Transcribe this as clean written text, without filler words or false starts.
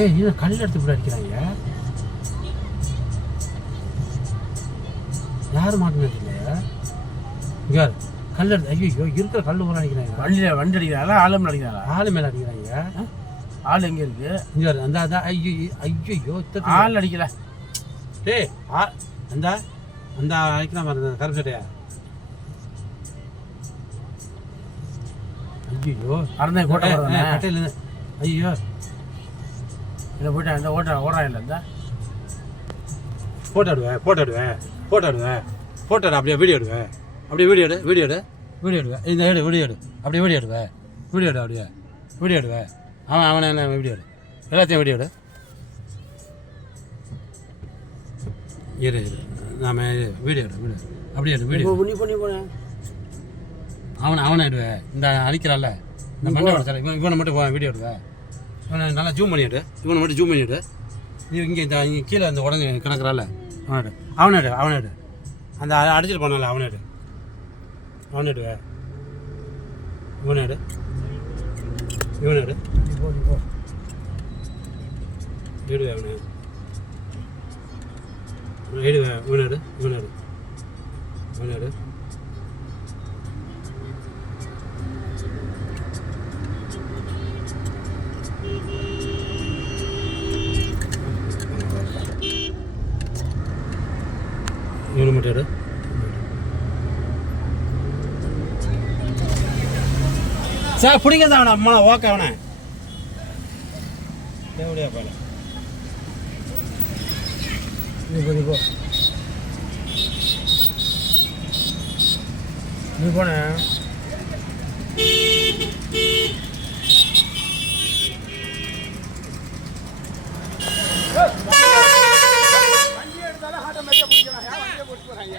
ஏய் இது கல் எடுத்து இப்படி அடிக்கிறாங்க. யார் மாட்டினது இல்லையா? இங்கே கல் எடுத்து ஐயோ இருக்கிற கல் ஊற அடிக்கிறாங்க. வண்டி அடிக்கிறாங்களா ஆளும் அடிக்கிறாங்களா? ஆள் மேலே அடிக்கிறாங்க. ஆள் எங்கே இருக்கு? இங்கே அந்த அதான் ஐயோ ஆள் அடிக்கல. டேய் அந்த அந்த அடிக்கிற மாதிரி கருப்பு சட்டையா? ஐயோ அறந்தே கோட்டை கட்டையில் ஐயோ இதை போயிட்டு அந்த ஓடுறான் இல்லை இந்த போட்டோ எடுவேன் அப்படியே வீடியோ எடுவேன். அப்படியே வீடியோ எடுவேன். இந்த வீடியோ எடு அப்படியே வீடியோ எடுவேன். அவனை என்ன வீடியோ எடு, எல்லாத்தையும் வீடியோ எடு. இரு நாம வீடியோ எடு அப்படியே எடு வீடியோ பண்ணி போனேன். அவனை எடுவேன். இந்த அடிக்கிறான்ல இந்த மண்டை சார் இவனை மட்டும் வீடியோ எடுவேன். இவனை நல்லா ஜூம் பண்ணி எடு. நீ இங்கே இந்த இங்கே கீழே அந்த உடஞ்சி கிடக்குறால அவனை எடு. அந்த அடிச்சிட்டு போனால அவனை எடுவேன். இவனை எடு எடுவேன் இவனை எடு. இவனை மட்டும் எடு. சார் பிடிக்காத அவனை அம்மா ஓகே அவனை எப்படியா போல நீ போன வண்டி எடுத்தாலும் ஆட்டோமேட்டிக்காக பிடிக்கலாம். வண்டியை போட்டு போகிறாங்க.